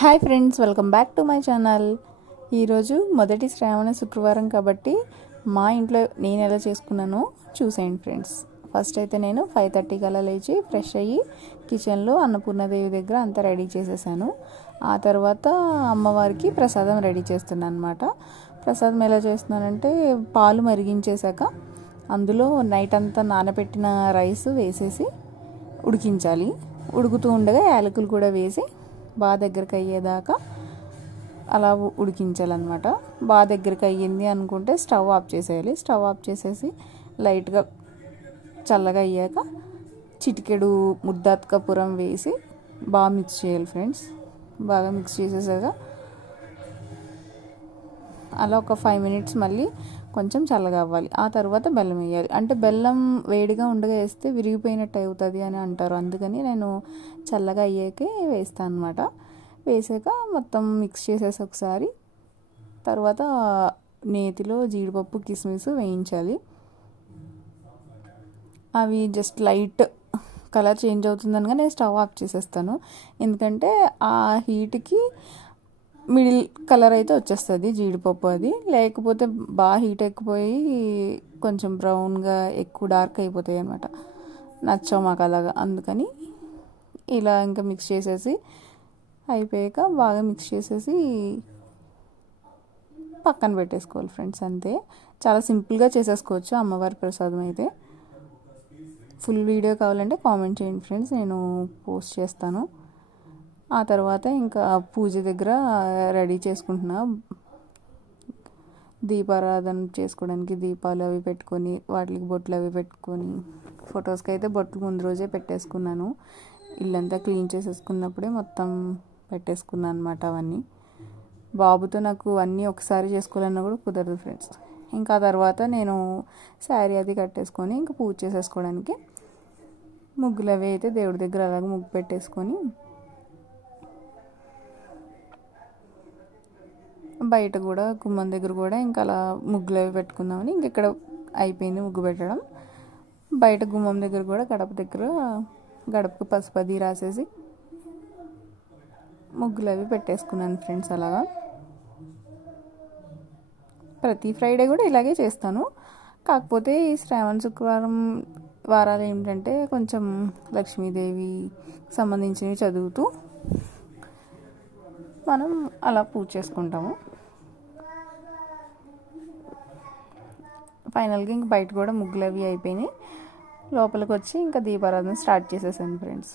Hi friends, welcome back to my channel. ఈరోజు మొదటి శ్రావణ శుక్రవారం కాబట్టి మా ఇంట్లో నేను ఎలా చేసుకున్నానో చూసేయండి ఫ్రెండ్స్. ఫస్ట్ అయితే నేను 5:30 కల్లా లేచి ఫ్రెష్ అయ్యి కిచెన్లో అన్నపూర్ణదేవి దగ్గర అంతా రెడీ చేసేసాను. ఆ తర్వాత అమ్మవారికి ప్రసాదం రెడీ చేస్తున్నాను అనమాట. ప్రసాదం ఎలా చేస్తున్నానంటే పాలు మరిగించేశాక అందులో నైట్ అంతా నానబెట్టిన రైస్ వేసేసి ఉడికించాలి. ఉడుకుతూ ఉండగా యాలకులు కూడా వేసి బాగా దగ్గరికి అయ్యేదాకా అలా ఉడికించాలన్నమాట. బాగా దగ్గరికి అయ్యింది అనుకుంటే స్టవ్ ఆఫ్ చేసేయాలి. స్టవ్ ఆఫ్ చేసేసి లైట్గా చల్లగా అయ్యాక చిటికెడు ముద్దాత్ కర్పూరం వేసి బాగా మిక్స్ చేయాలి ఫ్రెండ్స్. బాగా మిక్స్ చేసేసాక అలా ఒక 5 మినిట్స్ మళ్ళీ కొంచెం చల్లగా అవ్వాలి. ఆ తర్వాత బెల్లం వేయాలి. అంటే బెల్లం వేడిగా ఉండగా వేస్తే విరిగిపోయినట్టు అవుతుంది అని అంటారు. అందుకని నేను చల్లగా అయ్యాకే వేస్తాను అనమాట. వేసాక మొత్తం మిక్స్ చేసేసి ఒకసారి తర్వాత నేతిలో జీడిపప్పు కిస్మిస్ వేయించాలి. అవి జస్ట్ లైట్ కలర్ చేంజ్ అవుతుందనగా నేను స్టవ్ ఆఫ్ చేసేస్తాను. ఎందుకంటే ఆ హీట్కి మిడిల్ కలర్ అయితే వచ్చేస్తుంది జీడిపప్పు. అది లేకపోతే బాగా హీట్ ఎక్కిపోయి కొంచెం బ్రౌన్గా ఎక్కువ డార్క్ అయిపోతాయి అనమాట. నచ్చవు మాకు అలాగా. అందుకని ఇలా ఇంకా మిక్స్ చేసేసి అయిపోయాక బాగా మిక్స్ చేసేసి పక్కన పెట్టేసుకోవాలి ఫ్రెండ్స్. అంతే, చాలా సింపుల్గా చేసేసుకోవచ్చు అమ్మవారి ప్రసాదం అయితే. ఫుల్ వీడియో కావాలంటే కామెంట్ చేయండి ఫ్రెండ్స్, నేను పోస్ట్ చేస్తాను. ఆ తర్వాత ఇంకా పూజ దగ్గర రెడీ చేసుకుంటున్నా. దీపారాధన చేసుకోవడానికి దీపాలు అవి పెట్టుకొని వాటికి బొట్లు అవి పెట్టుకొని ఫొటోస్కి అయితే బొట్లు ముందు రోజే పెట్టేసుకున్నాను. ఇల్లంతా క్లీన్ చేసేసుకున్నప్పుడే మొత్తం పెట్టేసుకున్నాను అనమాట. అవన్నీ బాబుతో నాకు అన్నీ ఒకసారి చేసుకోవాలన్నా కూడా కుదరదు ఫ్రెండ్స్. ఇంకా తర్వాత నేను శారీ అది కట్టేసుకొని ఇంకా పూజ చేసేసుకోవడానికి ముగ్గులు అవి అయితే దేవుడి దగ్గర అలాగే ముగ్గు పెట్టేసుకొని బయట కూడా గుమ్మం దగ్గర కూడా ఇంకా అలా ముగ్గులు అవి పెట్టుకుందామని ఇంక ఇక్కడ అయిపోయింది ముగ్గు పెట్టడం. బయట గుమ్మం దగ్గర కూడా గడప దగ్గర గడపకు పసుపు అది రాసేసి ముగ్గులు అవి పెట్టేసుకున్నాను ఫ్రెండ్స్. అలాగా ప్రతి ఫ్రైడే కూడా ఇలాగే చేస్తాను. కాకపోతే ఈ శ్రావణ శుక్రవారం వారాలు ఏంటంటే కొంచెం లక్ష్మీదేవి సంబంధించినవి చదువుతూ మనం అలా పూజ చేసుకుంటాము. ఫైనల్గా ఇంక బయట కూడా ముగ్గులు అవి అయిపోయినాయి. లోపలికి వచ్చి ఇంకా దీపారాధన స్టార్ట్ చేసేసాను ఫ్రెండ్స్.